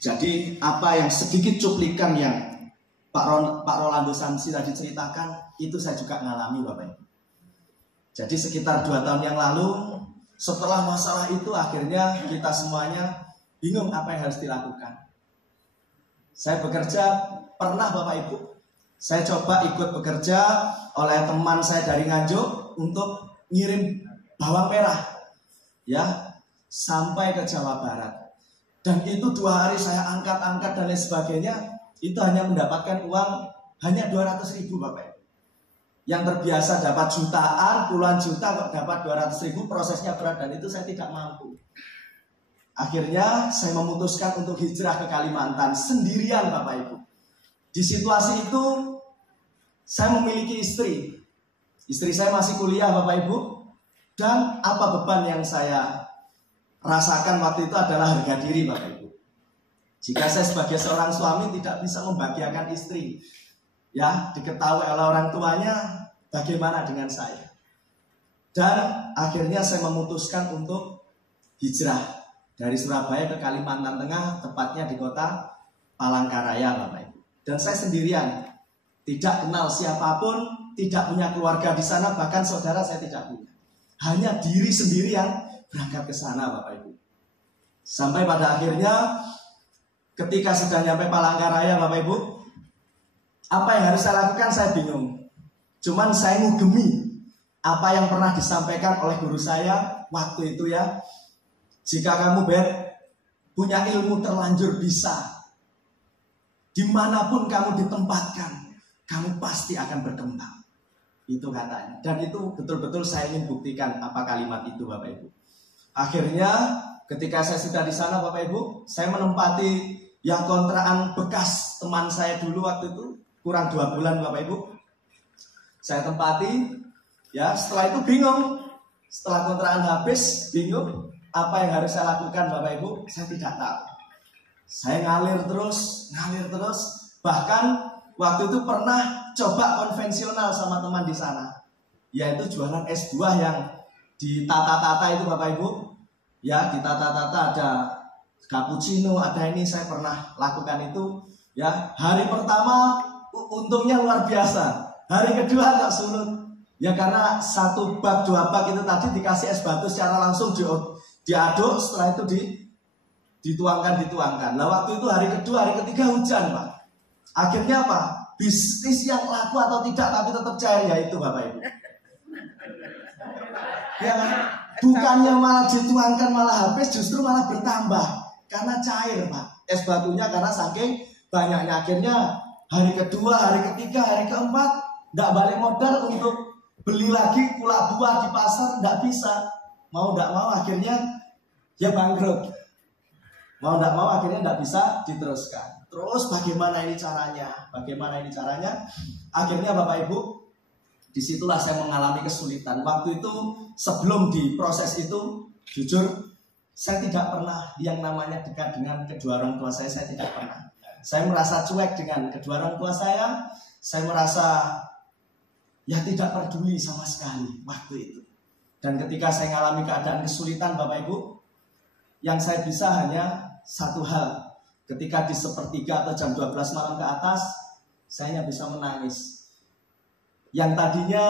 Jadi apa yang sedikit cuplikan yang Pak Rolando Samsi tadi ceritakan, itu saya juga ngalami Bapak Ibu. Jadi sekitar 2 tahun yang lalu, setelah masalah itu akhirnya kita semuanya bingung apa yang harus dilakukan. Saya bekerja, pernah Bapak Ibu, saya coba ikut bekerja oleh teman saya dari Nganjuk untuk ngirim bawang merah ya sampai ke Jawa Barat. Dan itu 2 hari saya angkat-angkat dan lain sebagainya, itu hanya mendapatkan uang hanya 200.000 Bapak Ibu. Yang terbiasa dapat jutaan, puluhan juta kok dapat 200.000, prosesnya berat dan itu saya tidak mampu. Akhirnya saya memutuskan untuk hijrah ke Kalimantan sendirian Bapak Ibu. Di situasi itu saya memiliki istri. Istri saya masih kuliah Bapak Ibu. Dan apa beban yang saya rasakan waktu itu adalah harga diri Bapak Ibu. Jika saya sebagai seorang suami tidak bisa membahagiakan istri, ya diketahui oleh orang tuanya, bagaimana dengan saya? Dan akhirnya saya memutuskan untuk hijrah dari Surabaya ke Kalimantan Tengah, tepatnya di kota Palangkaraya Bapak Ibu. Dan saya sendirian, tidak kenal siapapun, tidak punya keluarga di sana, bahkan saudara saya tidak punya. Hanya diri sendiri yang berangkat ke sana Bapak Ibu. Sampai pada akhirnya ketika sudah nyampe Palangkaraya Bapak Ibu, apa yang harus saya lakukan saya bingung. Cuman saya ngugemi apa yang pernah disampaikan oleh guru saya waktu itu ya. Jika kamu punya ilmu terlanjur bisa, dimanapun kamu ditempatkan, kamu pasti akan berkembang. Itu katanya. Dan itu betul-betul saya ingin buktikan apa kalimat itu Bapak Ibu. Akhirnya ketika saya sudah di sana Bapak Ibu, saya menempati yang kontrakan bekas teman saya dulu waktu itu, kurang 2 bulan Bapak Ibu. Saya tempati, ya setelah itu bingung. Setelah kontrakan habis, bingung. Apa yang harus saya lakukan Bapak Ibu? Saya tidak tahu. Saya ngalir terus. Bahkan waktu itu pernah coba konvensional sama teman di sana, yaitu jualan es buah yang ditata-tata itu Bapak Ibu. Ya, ditata-tata ada cappuccino, ada ini, saya pernah lakukan itu. Ya, hari pertama untungnya luar biasa. Hari kedua agak surut. Ya karena 1 bak 2 bak itu tadi dikasih es batu secara langsung diaduk, setelah itu dituangkan. Nah waktu itu hari kedua, hari ketiga hujan Pak. Akhirnya apa? Bisnis yang laku atau tidak tapi tetap cair, ya itu Bapak Ibu. Ya kan? Bukannya malah dituangkan malah habis, justru malah bertambah karena cair Pak. Es batunya karena saking banyaknya. Akhirnya hari kedua, hari ketiga, hari keempat tidak balik modal untuk beli lagi kulak buah di pasar, tidak bisa. Mau tidak mau akhirnya ya bangkrut. Mau tidak mau akhirnya tidak bisa diteruskan. Terus bagaimana ini caranya? Akhirnya Bapak Ibu, disitulah saya mengalami kesulitan. Waktu itu sebelum diproses itu, jujur saya tidak pernah yang namanya dekat dengan kedua orang tua saya tidak pernah. Saya merasa cuek dengan kedua orang tua saya. Saya merasa ya tidak peduli sama sekali waktu itu. Dan ketika saya mengalami keadaan kesulitan Bapak Ibu, yang saya bisa hanya satu hal. Ketika di 1/3 atau jam 12 malam ke atas, saya hanya bisa menangis. Yang tadinya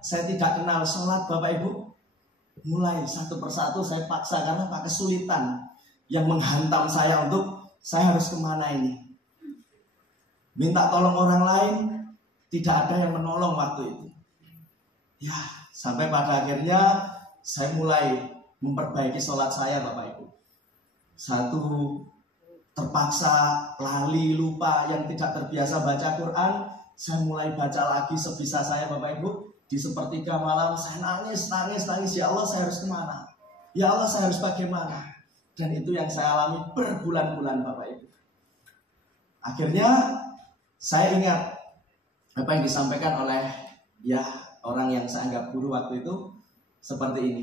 saya tidak kenal sholat Bapak Ibu, mulai satu persatu saya paksa karena apa? Kesulitan yang menghantam saya untuk saya harus kemana ini. Minta tolong orang lain, tidak ada yang menolong waktu itu. Ya, sampai pada akhirnya saya mulai memperbaiki sholat saya Bapak Ibu. Satu, terpaksa lali, lupa, yang tidak terbiasa baca Quran, saya mulai baca lagi sebisa saya Bapak Ibu. Di 1/3 malam saya nangis. Ya Allah saya harus kemana? Ya Allah saya harus bagaimana? Dan itu yang saya alami berbulan-bulan Bapak Ibu. Akhirnya saya ingat apa yang disampaikan oleh orang yang saya anggap guru waktu itu seperti ini.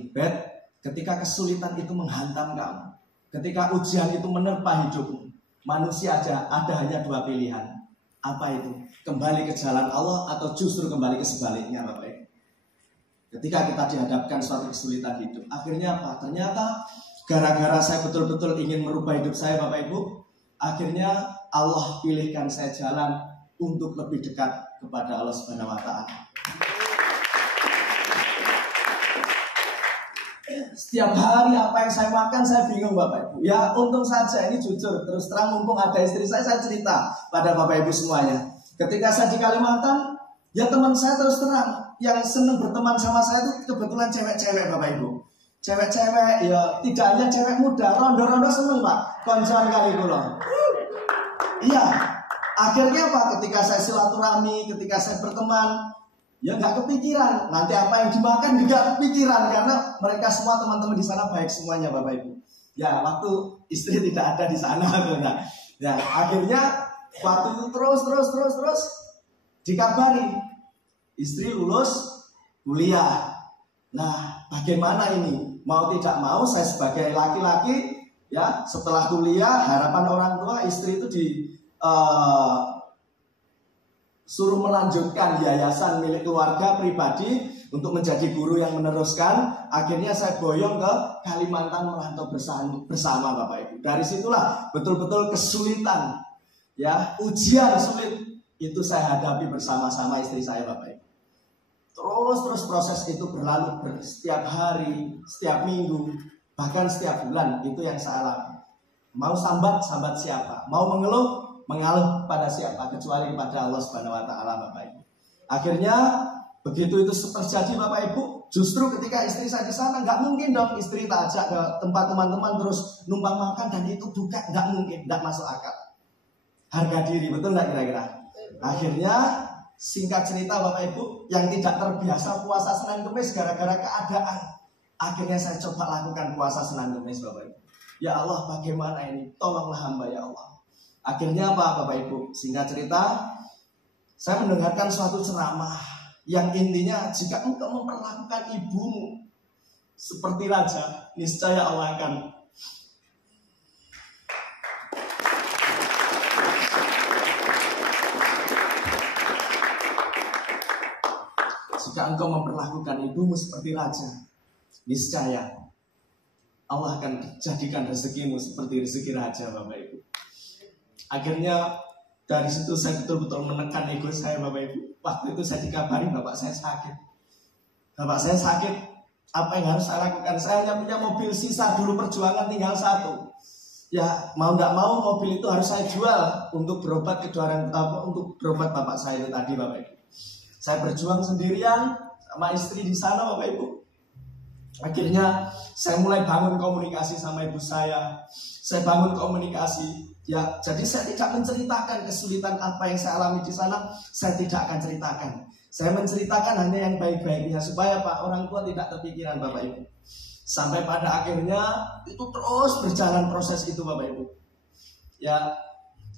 Ketika kesulitan itu menghantam kamu, ketika ujian itu menerpa hidupmu, manusia ada hanya 2 pilihan. Apa itu? Kembali ke jalan Allah atau justru kembali ke sebaliknya Bapak Ibu. Ketika kita dihadapkan suatu kesulitan hidup, akhirnya apa? Ternyata gara-gara saya betul-betul ingin merubah hidup saya Bapak Ibu, Akhirnya Allah pilihkan saya jalan untuk lebih dekat kepada Allah Subhanahu wa Ta'ala. Setiap hari apa yang saya makan saya bingung Bapak Ibu. Ya untung saja ini jujur terus terang, mumpung ada istri saya cerita pada Bapak Ibu semuanya. Ketika saya di Kalimantan, ya teman saya terus terang yang senang berteman sama saya itu kebetulan cewek-cewek Bapak Ibu. Cewek-cewek ya tidak hanya cewek muda, rondo-rondo seneng Pak. Koncoan kali kula. Iya. Akhirnya Pak, ketika saya silaturahmi, ketika saya berteman, ya nggak kepikiran nanti apa yang dimakan juga kepikiran, karena mereka semua teman-teman di sana baik semuanya Bapak Ibu. Ya waktu istri tidak ada di sana tuh. Nah, ya akhirnya waktu itu terus dikabari istri lulus kuliah. Nah bagaimana ini? Mau tidak mau saya sebagai laki-laki ya setelah kuliah, harapan orang tua istri itu suruh melanjutkan yayasan milik keluarga pribadi untuk menjadi guru yang meneruskan. Akhirnya saya boyong ke Kalimantan merantau bersama Bapak Ibu. Dari situlah betul-betul kesulitan ya, ujian sulit itu saya hadapi bersama-sama istri saya Bapak Ibu. Terus proses itu berlalu setiap hari, setiap minggu, bahkan setiap bulan. Itu yang saya alami. Mau sambat siapa? Mau mengeluh pada siapa? Kecuali kepada Allah Subhanahu wa Ta'ala Bapak Ibu. Akhirnya begitu itu terjadi Bapak Ibu, justru ketika istri saya di sana, nggak mungkin dong istri tak ajak ke tempat teman-teman terus numpang makan dan itu buka, nggak mungkin, nggak masuk akal. Harga diri, betul nggak kira-kira? Akhirnya singkat cerita Bapak Ibu, yang tidak terbiasa puasa Senin Kemis gara-gara keadaan, akhirnya saya coba lakukan puasa Senin Kemis Bapak Ibu. Ya Allah, bagaimana ini? Tolonglah hamba ya Allah. Akhirnya apa Bapak Ibu? Singkat cerita, saya mendengarkan suatu ceramah yang intinya jika engkau memperlakukan ibumu seperti raja, niscaya Allah akan jika engkau memperlakukan ibumu seperti raja, niscaya Allah akan jadikan rezekimu seperti rezeki raja Bapak Ibu. Akhirnya dari situ saya betul-betul menekan ego saya Bapak Ibu. Waktu itu saya dikabari bapak saya sakit. Bapak saya sakit. Apa yang harus saya lakukan? Saya hanya punya mobil sisa dulu perjuangan tinggal satu. Ya mau nggak mau mobil itu harus saya jual untuk berobat untuk berobat bapak saya itu tadi Bapak Ibu. Saya berjuang sendirian sama istri di sana Bapak Ibu. Akhirnya saya mulai bangun komunikasi sama ibu saya. Saya bangun komunikasi. Ya, jadi saya tidak menceritakan kesulitan apa yang saya alami di sana. Saya tidak akan ceritakan. Saya menceritakan hanya yang baik-baiknya supaya Pak orang tua tidak terpikiran Bapak Ibu. Sampai pada akhirnya itu terus berjalan proses itu Bapak Ibu. Ya,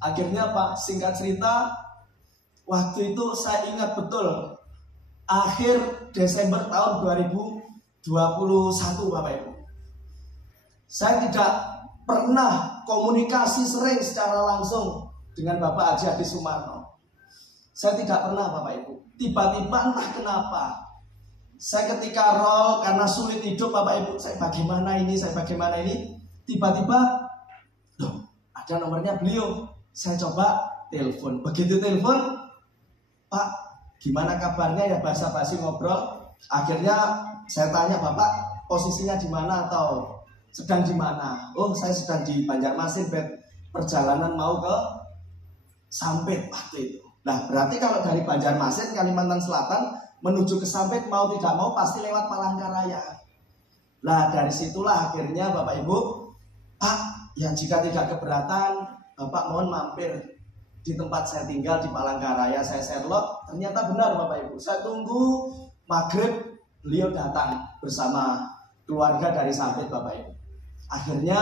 akhirnya Pak singkat cerita, waktu itu saya ingat betul akhir Desember tahun 2021 Bapak Ibu. Saya tidak pernah komunikasi sering secara langsung dengan Bapak Haji Adi Sumarno. Saya tidak pernah Bapak Ibu. Tiba-tiba entah kenapa saya ketika roll karena sulit hidup Bapak Ibu, saya bagaimana ini, tiba-tiba loh, ada nomornya beliau. Saya coba telepon. Begitu telepon, Pak gimana kabarnya ya, basa-basi ngobrol. Akhirnya saya tanya Bapak posisinya di mana atau sedang di mana? Oh saya sedang di Banjarmasin, perjalanan mau ke Sampit waktu itu. Nah berarti kalau dari Banjarmasin Kalimantan Selatan menuju ke Sampit mau tidak mau pasti lewat Palangkaraya. Nah dari situlah akhirnya Bapak Ibu, Pak ya jika tidak keberatan Bapak mohon mampir di tempat saya tinggal di Palangkaraya. Saya Sherlock, ternyata benar Bapak Ibu. Saya tunggu maghrib beliau datang bersama keluarga dari Sampit Bapak Ibu. Akhirnya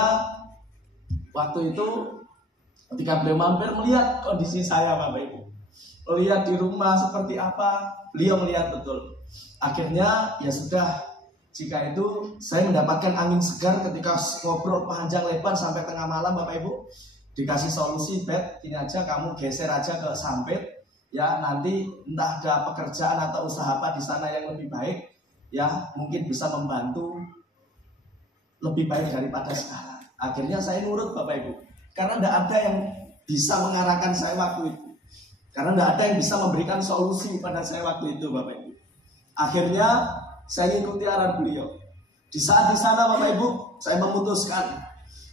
waktu itu ketika beliau mampir melihat kondisi saya Bapak Ibu, melihat di rumah seperti apa, beliau melihat betul. Akhirnya ya sudah, jika itu saya mendapatkan angin segar ketika ngobrol panjang lebar sampai tengah malam Bapak Ibu. Dikasih solusi, Bet, ini aja kamu geser aja ke Sampit ya, nanti entah ada pekerjaan atau usaha apa di sana yang lebih baik ya, mungkin bisa membantu lebih baik daripada sekarang. Akhirnya saya nurut Bapak Ibu. Karena tidak ada yang bisa mengarahkan saya waktu itu. Karena tidak ada yang bisa memberikan solusi pada saya waktu itu, Bapak Ibu. Akhirnya saya ikuti arahan beliau. Di saat di sana, Bapak Ibu, saya memutuskan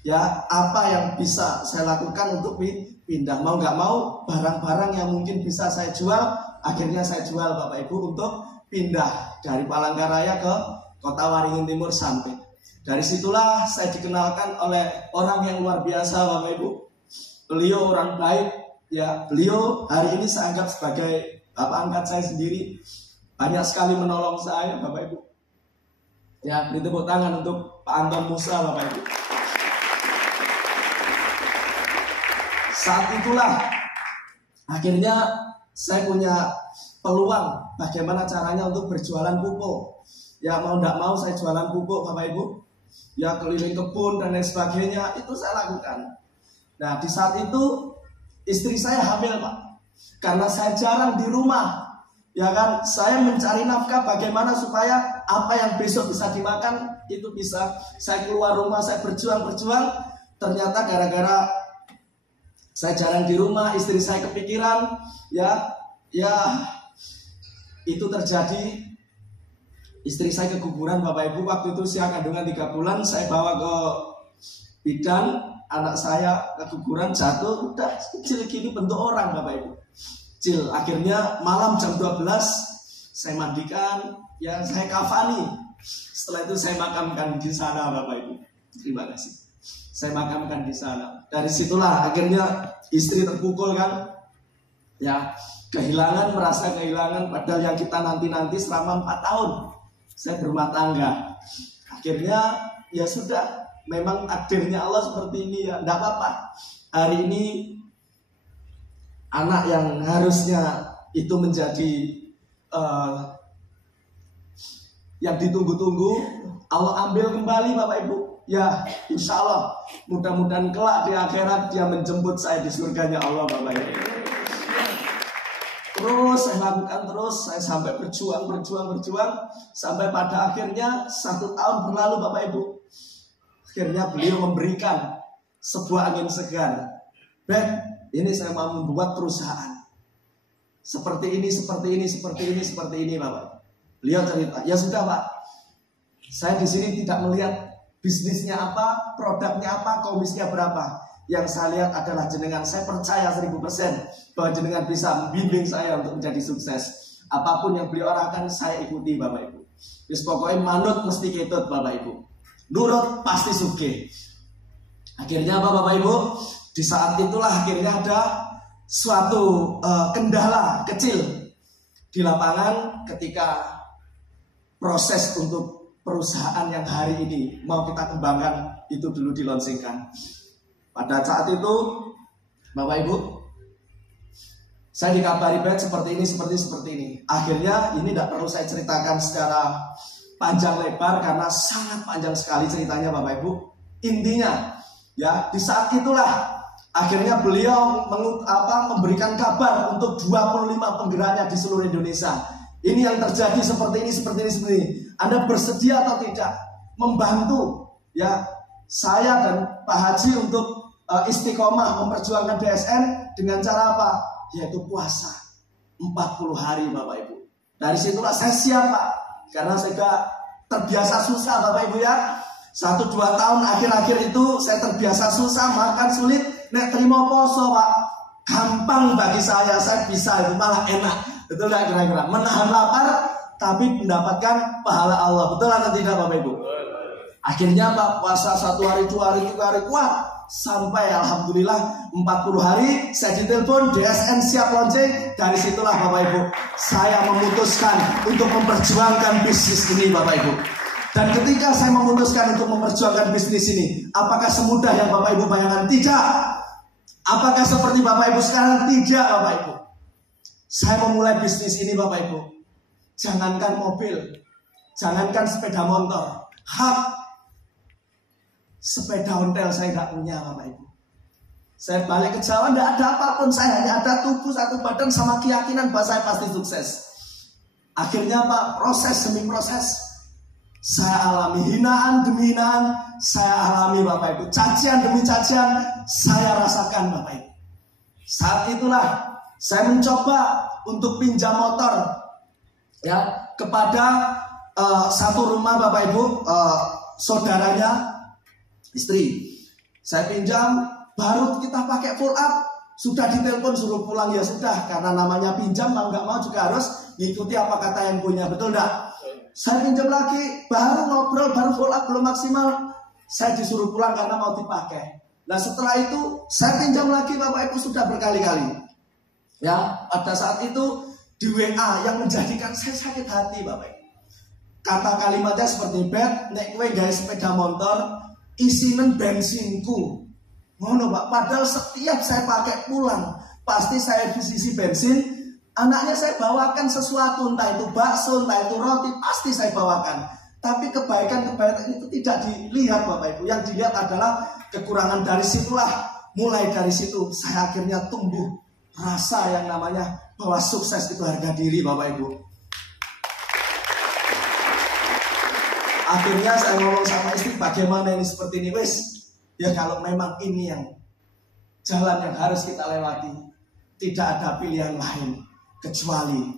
ya apa yang bisa saya lakukan untuk pindah. Mau nggak mau, barang-barang yang mungkin bisa saya jual, akhirnya saya jual, Bapak Ibu, untuk pindah dari Palangkaraya ke Kota Waringin Timur Sampit. Dari situlah saya dikenalkan oleh orang yang luar biasa, Bapak Ibu. Beliau orang baik, ya. Beliau hari ini saya anggap sebagai bapak angkat saya sendiri. Banyak sekali menolong saya, Bapak Ibu. Ya, beri tepuk tangan untuk Pak Anton Musa, Bapak Ibu. Saat itulah akhirnya saya punya peluang bagaimana caranya untuk berjualan pupuk. Ya, mau tidak mau saya jualan pupuk, Bapak Ibu. Ya, keliling kebun dan lain sebagainya, itu saya lakukan. Nah, di saat itu istri saya hamil, Pak. Karena saya jarang di rumah, ya kan, saya mencari nafkah bagaimana supaya apa yang besok bisa dimakan itu bisa. Saya keluar rumah, saya berjuang. Ternyata gara-gara saya jarang di rumah, istri saya kepikiran, ya itu terjadi. Istri saya keguguran, Bapak Ibu. Waktu itu usia kandungan 3 bulan, saya bawa ke bidan, anak saya keguguran, jatuh, udah kecil gini bentuk orang, Bapak Ibu. Kecil. Akhirnya malam jam 12 saya mandikan, ya saya kafani. Setelah itu saya makamkan di sana, Bapak Ibu. Terima kasih. Saya makamkan di sana. Dari situlah akhirnya istri terpukul kan, ya kehilangan, merasa kehilangan. Padahal yang kita nanti selama 4 tahun saya berumah tangga. Akhirnya ya sudah, memang takdirnya Allah seperti ini ya, tidak apa-apa. Hari ini anak yang harusnya itu menjadi yang ditunggu-tunggu, Allah ambil kembali, Bapak Ibu. Ya, insya Allah mudah-mudahan kelak di akhirat dia menjemput saya di surganya Allah, Bapak Ibu. Terus saya lakukan, saya sampai berjuang sampai pada akhirnya 1 tahun berlalu, Bapak Ibu. Akhirnya beliau memberikan sebuah angin segar. Beb, ini saya mau membuat perusahaan seperti ini, Bapak. Beliau cerita, ya sudah, Pak. Saya di sini tidak melihat bisnisnya apa, produknya apa, komisnya berapa. Yang saya lihat adalah jenengan. Saya percaya 1000% bahwa jenengan bisa membimbing saya untuk menjadi sukses. Apapun yang beliau arahkan, saya ikuti, Bapak Ibu. Terus pokoknya manut mesti ketut, Bapak Ibu. Nurut pasti sugih. Akhirnya apa, Bapak Ibu? Di saat itulah akhirnya ada suatu kendala kecil di lapangan ketika proses untuk perusahaan yang hari ini mau kita kembangkan itu dulu dilaunchingkan. Pada saat itu, Bapak Ibu, saya dikabari baik seperti ini. Akhirnya ini tidak perlu saya ceritakan secara panjang lebar karena sangat panjang sekali ceritanya, Bapak Ibu. Intinya, ya di saat itulah akhirnya beliau memberikan kabar untuk 25 penggeraknya di seluruh Indonesia. Ini yang terjadi seperti ini. Anda bersedia atau tidak membantu ya saya dan Pak Haji untuk istiqomah memperjuangkan DSN dengan cara apa? Yaitu puasa 40 hari, Bapak Ibu. Dari situlah saya siap, Pak. Karena saya terbiasa susah, Bapak Ibu ya. 1-2 tahun akhir-akhir itu saya terbiasa susah, makan sulit. Nek terima poso, Pak, gampang bagi saya bisa, itu malah enak. Betul gak kira-kira? Menahan lapar tapi mendapatkan pahala Allah. Betul atau tidak, Bapak Ibu? Akhirnya Pak, puasa 1 hari, 2 hari, 3 hari kuat. Sampai alhamdulillah 40 hari saya ditelepon DSN siap launching. Dari situlah, Bapak Ibu, saya memutuskan untuk memperjuangkan bisnis ini, Bapak Ibu. Dan ketika saya memutuskan untuk memperjuangkan bisnis ini, apakah semudah yang Bapak Ibu bayangkan? Tidak. Apakah seperti Bapak Ibu sekarang? Tidak, Bapak Ibu. Saya memulai bisnis ini, Bapak Ibu, jangankan mobil, jangankan sepeda motor, sepeda ontel saya nggak punya, Bapak Ibu. Saya balik ke Jawa, nggak ada apapun, saya hanya ada tubuh satu badan sama keyakinan bahwa saya pasti sukses. Akhirnya Pak, proses demi proses, saya alami hinaan demi hinaan, saya alami Bapak Ibu, cacian demi cacian, saya rasakan Bapak Ibu. Saat itulah saya mencoba untuk pinjam motor ya kepada satu rumah Bapak Ibu, saudaranya istri. Saya pinjam, baru kita pakai full up, sudah ditelepon suruh pulang, ya sudah, karena namanya pinjam mau nggak mau juga harus ngikuti apa kata yang punya, betul enggak? Saya pinjam lagi, baru ngobrol, baru full up, belum maksimal, saya disuruh pulang karena mau dipakai. Nah setelah itu saya pinjam lagi Bapak Ibu, sudah berkali-kali. Ya, pada saat itu di WA yang menjadikan saya sakit hati Bapak Ibu. Kata kalimatnya seperti, "Bet, nek kowe gawe sepeda motor, isinen bensinku." Ngono Pak, padahal setiap saya pakai pulang, pasti saya isi bensin, anaknya saya bawakan sesuatu, entah itu bakso, entah itu roti, pasti saya bawakan. Tapi kebaikan-kebaikan itu tidak dilihat Bapak Ibu. Yang dilihat adalah kekurangan. Dari situlah, mulai dari situ saya akhirnya tumbuh rasa yang namanya bahwa sukses itu harga diri Bapak Ibu. Akhirnya saya ngomong sama istri, bagaimana ini seperti ini wis. Ya kalau memang ini yang jalan yang harus kita lewati, tidak ada pilihan lain kecuali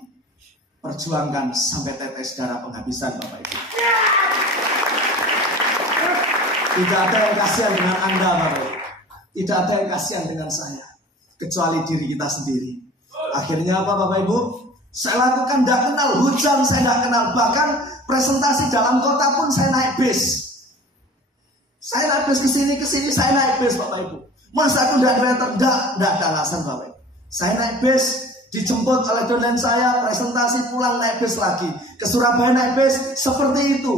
perjuangkan sampai tetes darah penghabisan Bapak Ibu. Tidak ada yang kasihan dengan Anda Bapak Ibu. Tidak ada yang kasihan dengan saya, kecuali diri kita sendiri. Akhirnya apa Bapak Ibu? Saya lakukan, tidak kenal hujan, saya tidak kenal. Bahkan presentasi dalam kota pun saya naik bis. Saya naik bis ke sini saya naik bis Bapak Ibu. Masa aku tidak ada alasan Bapak Ibu. Saya naik bis, dijemput oleh dosen saya, presentasi pulang naik bis lagi. Ke Surabaya naik bis, seperti itu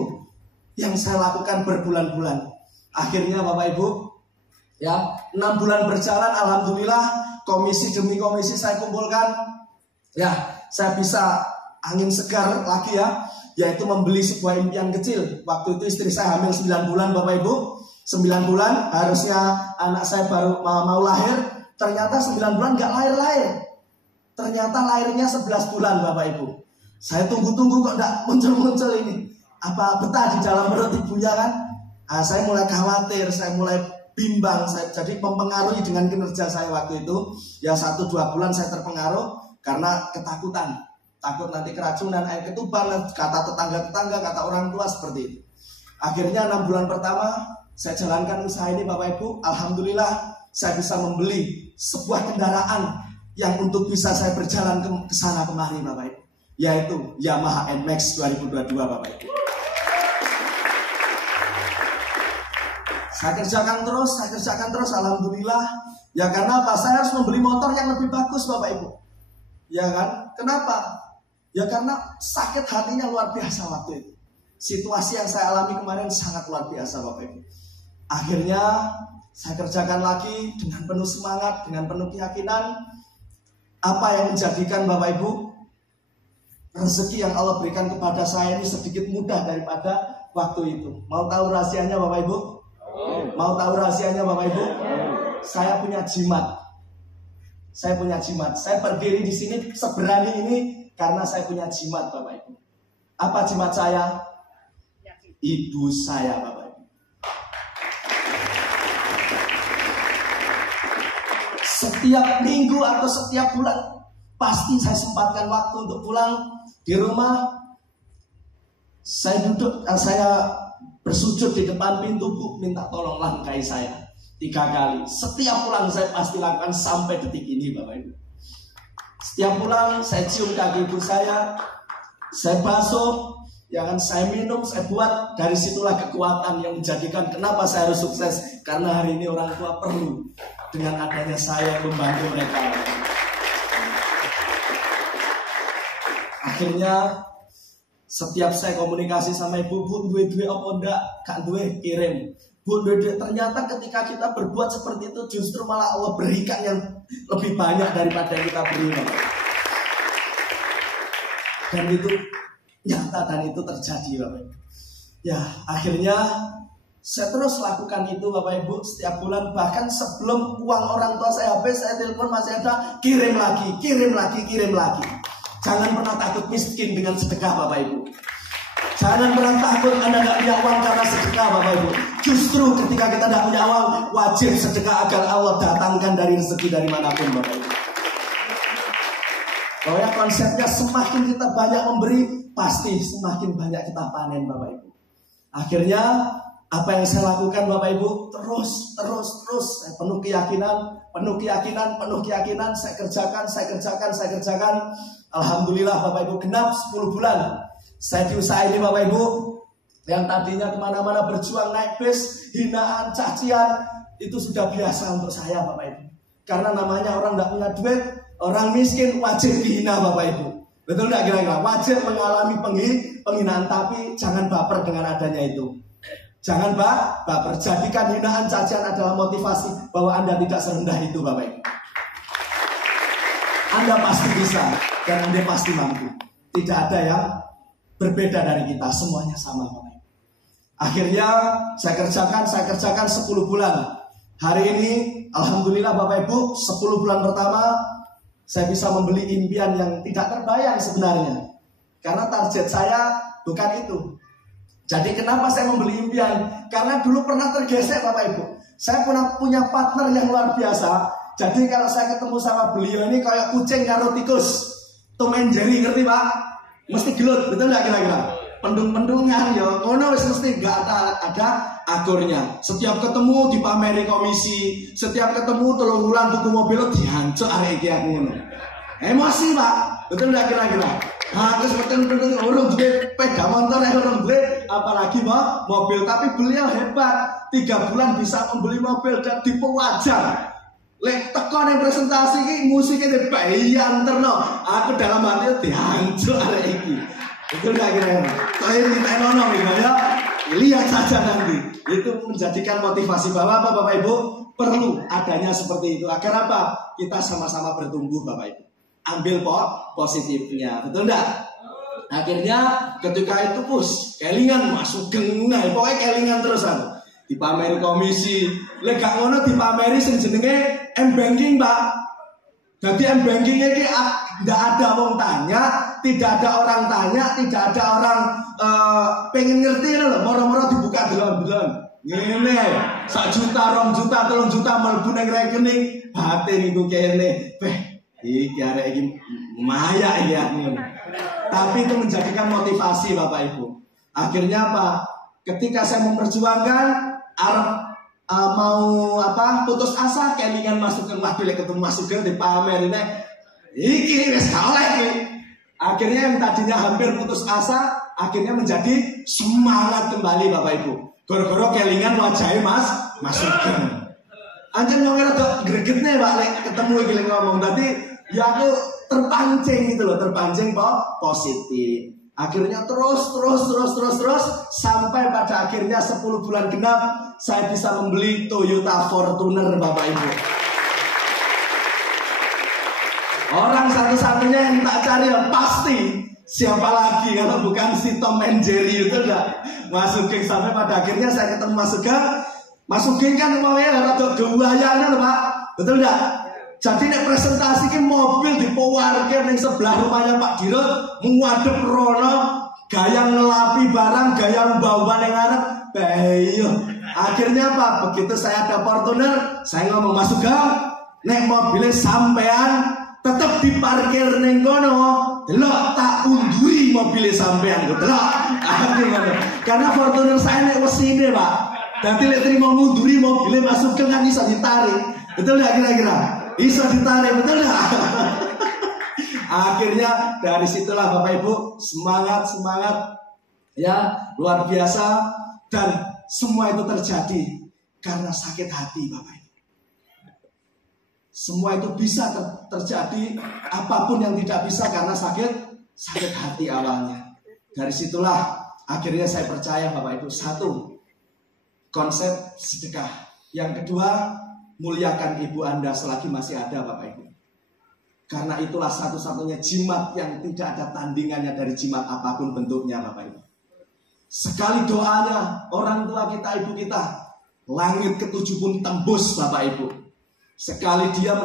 yang saya lakukan berbulan-bulan. Akhirnya Bapak Ibu, ya 6 bulan berjalan, alhamdulillah komisi demi komisi saya kumpulkan. Ya, saya bisa angin segar lagi ya, yaitu membeli sebuah impian kecil. Waktu itu istri saya hamil 9 bulan Bapak Ibu. 9 bulan, harusnya anak saya baru mau lahir. Ternyata 9 bulan gak lahir-lahir. Ternyata lahirnya 11 bulan Bapak Ibu. Saya tunggu-tunggu kok gak muncul-muncul ini. Apa betah di dalam perut ibunya kan? Saya mulai khawatir, saya mulai bimbang. Jadi mempengaruhi dengan kinerja saya waktu itu. Ya 1-2 bulan saya terpengaruh karena ketakutan. Takut nanti keracunan, air ketuban, kata tetangga-tetangga, kata orang tua seperti itu. Akhirnya 6 bulan pertama saya jalankan usaha ini Bapak Ibu. Alhamdulillah saya bisa membeli sebuah kendaraan yang untuk bisa saya berjalan ke sana kemari Bapak Ibu, yaitu Yamaha NMAX 2022 Bapak Ibu. Saya kerjakan terus, alhamdulillah. Ya karena apa? Saya harus membeli motor yang lebih bagus Bapak Ibu. Ya kan? Kenapa? Ya karena sakit hatinya luar biasa waktu itu. Situasi yang saya alami kemarin sangat luar biasa Bapak Ibu. Akhirnya saya kerjakan lagi dengan penuh semangat, dengan penuh keyakinan. Apa yang menjadikan Bapak Ibu rezeki yang Allah berikan kepada saya ini sedikit mudah daripada waktu itu. Mau tahu rahasianya Bapak Ibu? Mau tahu rahasianya Bapak Ibu? Saya punya jimat. Saya punya jimat. Saya berdiri di sini seberani ini karena saya punya jimat Bapak Ibu. Apa jimat saya? Ibu saya Bapak Ibu. Setiap minggu atau setiap bulan pasti saya sempatkan waktu untuk pulang di rumah. Saya bersujud di depan pintu, Bu, minta tolong langkai saya 3 kali. Setiap pulang saya pasti lakukan sampai detik ini Bapak Ibu. Setiap pulang saya cium kaki ibu saya basuh, ya kan, saya minum, saya buat. Dari situlah kekuatan yang menjadikan kenapa saya harus sukses. Karena hari ini orang tua perlu dengan adanya saya yang membantu mereka. Akhirnya setiap saya komunikasi sama ibu, Bu, duwe apa enggak? Kak duwe, kirim. Bu, duwe. Ternyata ketika kita berbuat seperti itu, justru malah Allah berikan yang lebih banyak daripada yang kita beri. Dan itu nyata dan itu terjadi Bapak. Ya, akhirnya saya terus lakukan itu Bapak Ibu setiap bulan. Bahkan sebelum uang orang tua saya habis, saya telepon masih ada, kirim lagi. Jangan pernah takut miskin dengan sedekah Bapak Ibu. Jangan pernah takut Anda nggak punya uang karena sedekah, Bapak Ibu. Justru ketika kita tidak punya uang, wajib sedekah agar Allah datangkan dari rezeki dari manapun, Bapak Ibu. Pokoknya konsepnya semakin kita banyak memberi, pasti semakin banyak kita panen, Bapak Ibu. Akhirnya apa yang saya lakukan, Bapak Ibu, terus saya penuh keyakinan, saya kerjakan. Alhamdulillah Bapak Ibu, genap 10 bulan. Saya di usaha ini, Bapak Ibu, yang tadinya kemana-mana berjuang naik bis, hinaan, cacian, itu sudah biasa untuk saya, Bapak Ibu. Karena namanya orang tidak punya duit, orang miskin wajib dihina, Bapak Ibu. Betul tidak kira-kira? Wajib mengalami penghinaan, tapi jangan baper dengan adanya itu. Jangan baper. Jadikan hinaan, cacian adalah motivasi bahwa Anda tidak serendah itu, Bapak Ibu. Anda pasti bisa dan Anda pasti mampu. Tidak ada yang berbeda dari kita, semuanya sama, Bapak Ibu. Akhirnya saya kerjakan 10 bulan. Hari ini alhamdulillah Bapak Ibu, 10 bulan pertama saya bisa membeli impian yang tidak terbayang sebenarnya. Karena target saya bukan itu. Jadi kenapa saya membeli impian? Karena dulu pernah tergesek, Bapak Ibu. Saya punya partner yang luar biasa. Jadi kalau saya ketemu sama beliau ini kayak kucing karo tikus. Tom and Jerry, ngerti Pak? Mesti gelut, betul nggak kira-kira? Pendung-pendungan ya, ngono mesti nggak ada akurnya. Setiap ketemu dipameri komisi, setiap ketemu tolong bulan tuku mobil dihancur arek iki aku ngono. Emosi Pak, betul nggak kira-kira? Nah, terus betul orang duit sepeda motor, orang duit apalagi mobil. Tapi beliau hebat, 3 bulan bisa membeli mobil dan tipe wajar. Lek tekan yang presentasi ini musiknya dibayar terno. Aku dalam hati dihancur arek iki. Betul nggak kira-kira? Saya minta nono ya. Lihat saja nanti. Itu menjadikan motivasi bahwa apa Bapak Ibu perlu adanya seperti itu. Agar apa? Kita sama-sama bertumbuh Bapak Ibu. Ambil positifnya, betul enggak? Akhirnya ketika itu kelingan masuk gengai, pokoknya kelingan terus aku. Dipameri komisi, lek gak ngono dipameri sing jenenge M-banking, Pak. Jadi M-bankingnya iki tidak ada wong tanya, tidak ada orang tanya, tidak ada orang pengen ngerti lho, moro-moro dibuka delon-delon. Ngene, 1 juta, 2 juta, 3 juta mlebu nang rekening, batin iku kene. Iki arek iki maya ya. Tapi itu menjadikan motivasi Bapak Ibu. Akhirnya apa? Ketika saya memperjuangkan mau putus asa, kelingan masuk ke mobil ketemu masuk ke pamer ini. Iki wis gak oleh iki. Akhirnya yang tadinya hampir putus asa akhirnya menjadi semangat kembali Bapak Ibu. Gara-gara kelingan wajahnya masuk ke. Anjir ngomong rada gregetne Pak lek ketemu iki ngomong. Tadi ya aku terpancing gitu loh, terpancing positif. Akhirnya terus sampai pada akhirnya 10 bulan genap saya bisa membeli Toyota Fortuner Bapak Ibu. Orang satu-satunya yang tak cari ya pasti siapa lagi kalau bukan si Tom and Jerry itu enggak. Masuk geng sampai pada akhirnya saya ketemu masuk geng kan mau ya rada gawayane lho Pak. Betul enggak? Jadi nek presentasi ki mobil dipowarke ning sebelah rumahnya Pak Dirut, mengadep rono, gaya ngelapi barang, gaya bawa ning ngarep. Bayo. Akhirnya apa? Begitu saya ada Fortuner, saya ngomong masuk gang, nek mobilnya sampean tetap diparkir ning kono. Delok tak unduri mobilnya sampean kok delok. Karena Fortuner saya nek wesine, Pak. Dadi lek trimo ngunduri mobilnya masuk gang kan iso ditarik. Betul enggak kira-kira? Bisa ditarik, betul gak? Akhirnya dari situlah Bapak Ibu semangat ya luar biasa, dan semua itu terjadi karena sakit hati Bapak Ibu. Semua itu bisa terjadi, apapun yang tidak bisa karena sakit hati awalnya. Dari situlah akhirnya saya percaya Bapak Ibu, 1, konsep sedekah. Yang kedua, muliakan ibu Anda selagi masih ada Bapak Ibu. Karena itulah satu-satunya jimat yang tidak ada tandingannya dari jimat apapun bentuknya Bapak Ibu. Sekali doanya orang tua kita, ibu kita, langit ke-7 pun tembus Bapak Ibu. Sekali dia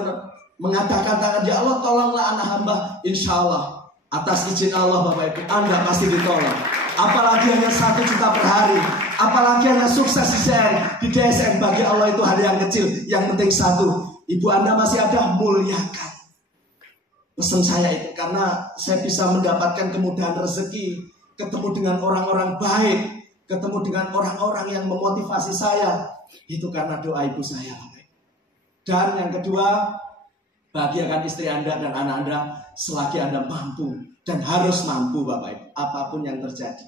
mengadakan tangan, ya Allah tolonglah anak hamba, insya Allah atas izin Allah Bapak Ibu Anda pasti ditolong. apalagi hanya 1 juta per hari, apalagi hanya sukses di DSN. Bagi Allah itu hal yang kecil. Yang penting satu, ibu Anda masih ada, muliakan. Pesan saya itu karena saya bisa mendapatkan kemudahan rezeki, ketemu dengan orang-orang baik, ketemu dengan orang-orang yang memotivasi saya. Itu karena doa ibu saya. Dan yang kedua, bahagiakan istri Anda dan anak Anda selagi Anda mampu dan harus mampu Bapak Ibu, apapun yang terjadi.